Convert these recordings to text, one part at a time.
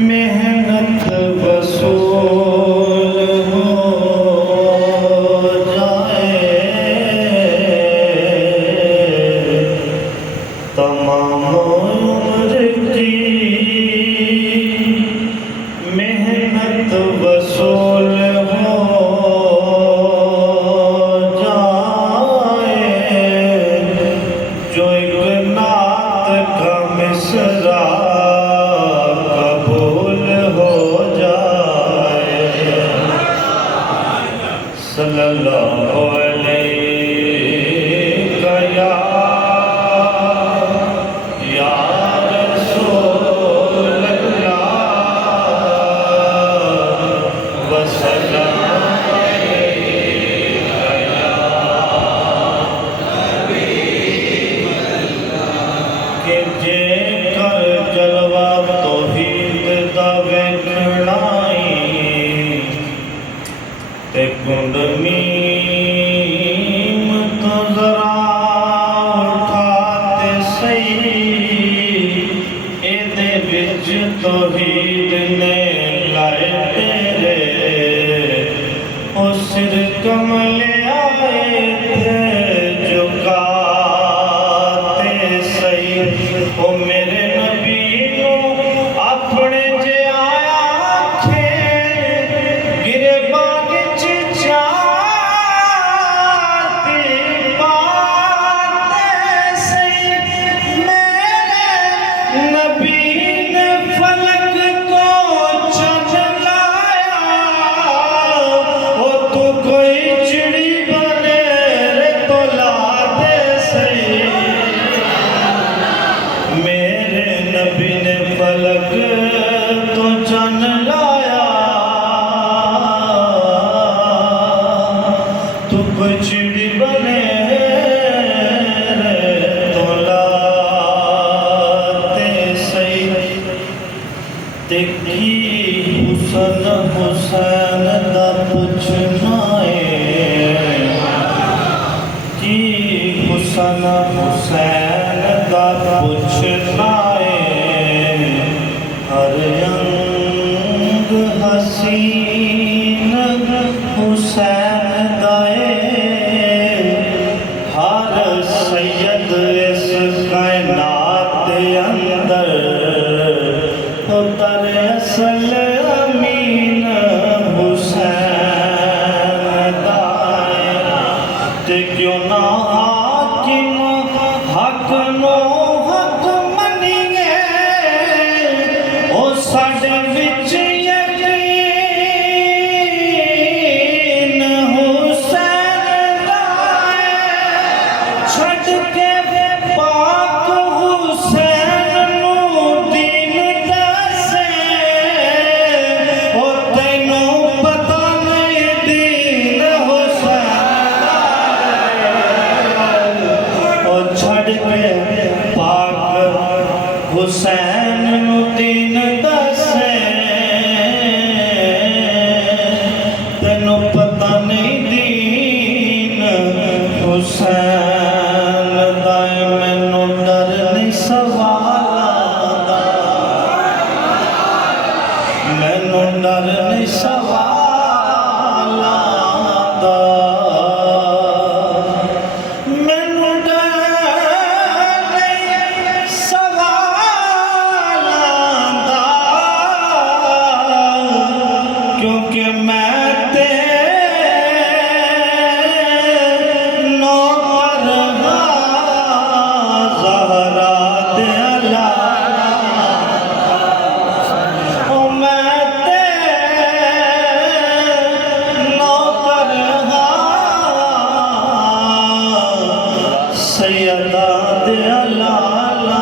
मेहनत वसूल हो जाए तमाम उम्र की मेहनत वसूल हो जाए जो एक नात का मिसरा सल्लल्लाहु अलैका या रसूल अल्लाह वसल्लम अलैका या हबीब अल्लाह के जे कर जलवा तौहीद दा वेखणाई ते कुंडलीम तो जरा उठाते सही एदे विच तौहीद ने लाए तेरे ओ सिर कमले आए थे झुकाते सही ओ मेरे नबी नो अपने जे आया थे गिरे फलक तो चन लाया तू कोई चिड़ी बने तो लाते सही देखी हुसन हुसैन दा पुछना की हुसन हुसैन दा पुछना हर अंग हसीन हुसैन दाए हर सैयद इस कायनात अंदर उतर असल अमीन हुसैन दाए ते क्यों ना हाकिम हक नो साडे विच यकीन हुसैन दाए छड़ के पाक हुसैन नू दीन दसे ओ तैनू पता नहीं दीन हुसैन ओ छड़ के पाक हुसैन नू दीन पता नहीं दीन हुसैन दाए मैनू डर नहीं सवाल मैनू डर नहीं सवाल मैनू डर नहीं सवाल क्योंकि मैं सैयदा दे लाला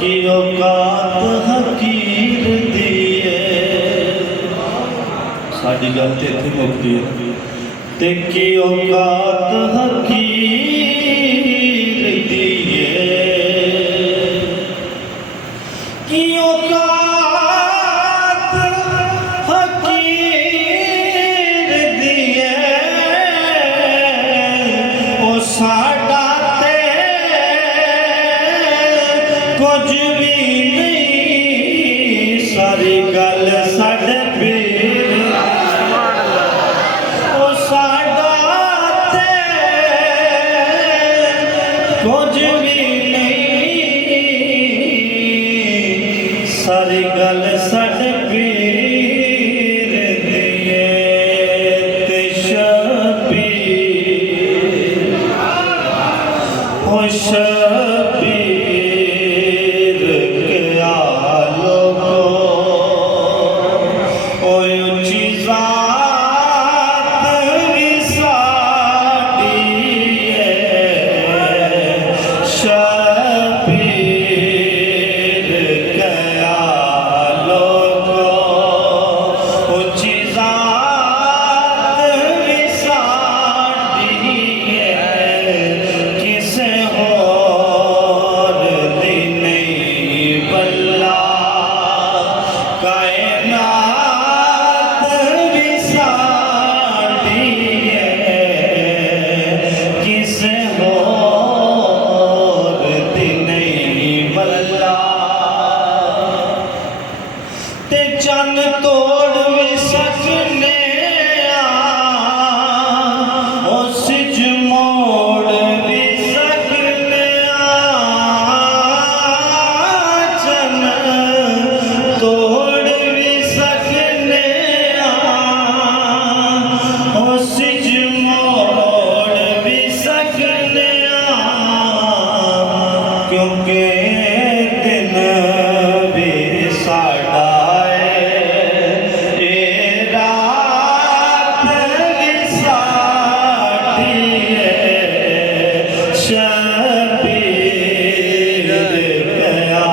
की औकात हकीर दिए साड़ी गल तो इतनी मुकती है ते की औकात हकीर दिए की औकात हकीर दिए साडा कुछ भी नहीं सारी गल साडे पीर दी है ते शबीर हो शबीर क्या लोगो ओ ऊंची ज़ात भी साडी है शबीर क्या लोगो ऊंची ज़ात भी साडी है किसे होर दी नहीं बल्ला कायनात भी साडी है किसे होर दी नहीं बल्ला ते चन तोड़ भी सकने उस च मोड़ भी सकने चन तोड़ भी सकने उस च मोड़ भी सकने क्योंकि दिन भी साडा है ए रात भी साडी है शबीर क्या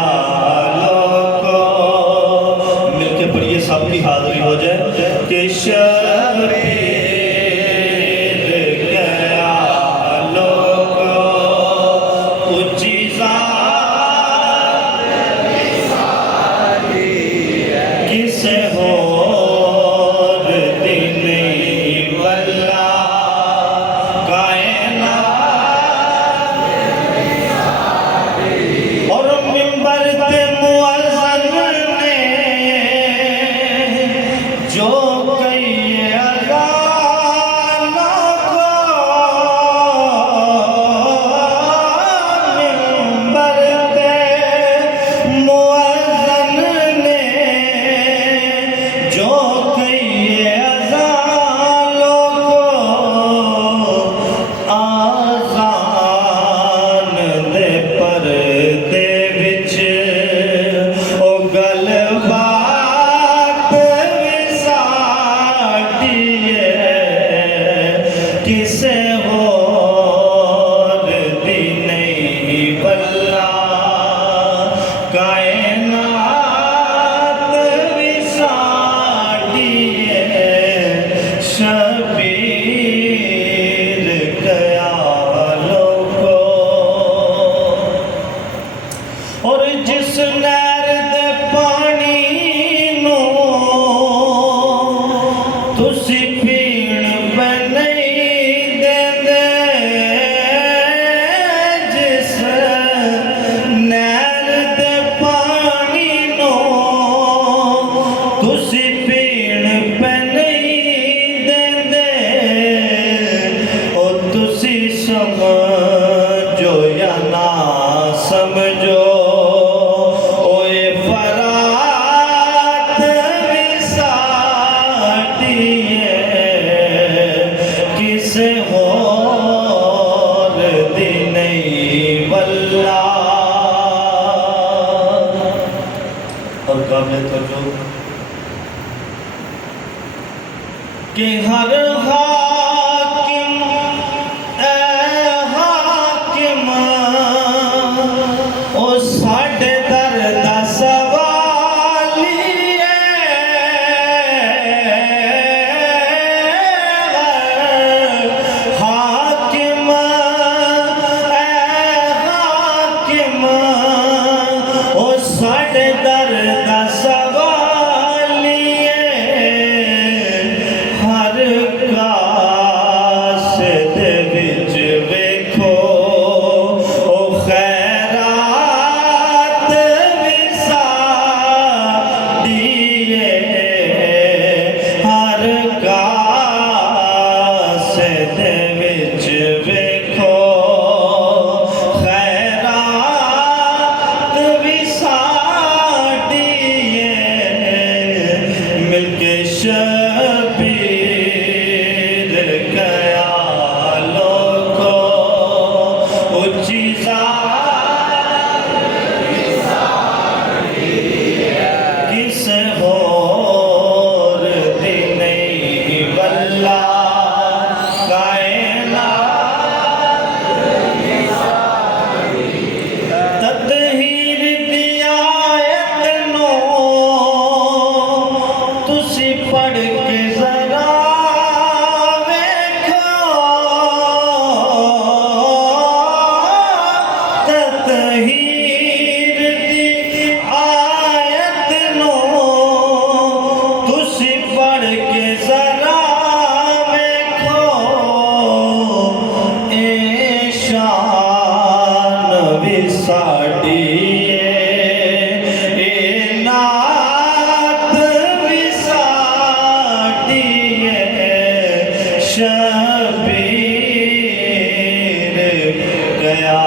लोगो मिलके पढ़िए सबकी हाजिरी हो जाए कि शबीर क्या लोगो ऊंची ज़ात किसे होर दी नहीं बल्ला कायनात और मिंबर ते मुअज़्ज़िन ने जो कही अज़ानों को मिंबर ते मुअज़्ज़िन ने जो कही अज़ानों को आज़ान दे परदे विच ओ गलबात भी साडी है किसे होर दी नहीं बल्ला कायनात भी साडी है शबीर क्या लोगो और जिस नहर दे पानी नूं तुसी पीण पे नहीं देंदे जिस नहर दे पानी नूं तुसी पीण पे नहीं देंदे ओ तुसी समझो या ना समझो ओए फरात भी साडी है किसे होर दी नहीं बल्ला और काबिल तवज्जो कि हर हाकिम ए हाकिम ओ साडे दर दा सवाली हाकिम ए हाकिम ओ साडे दर दा सवाली हर का दया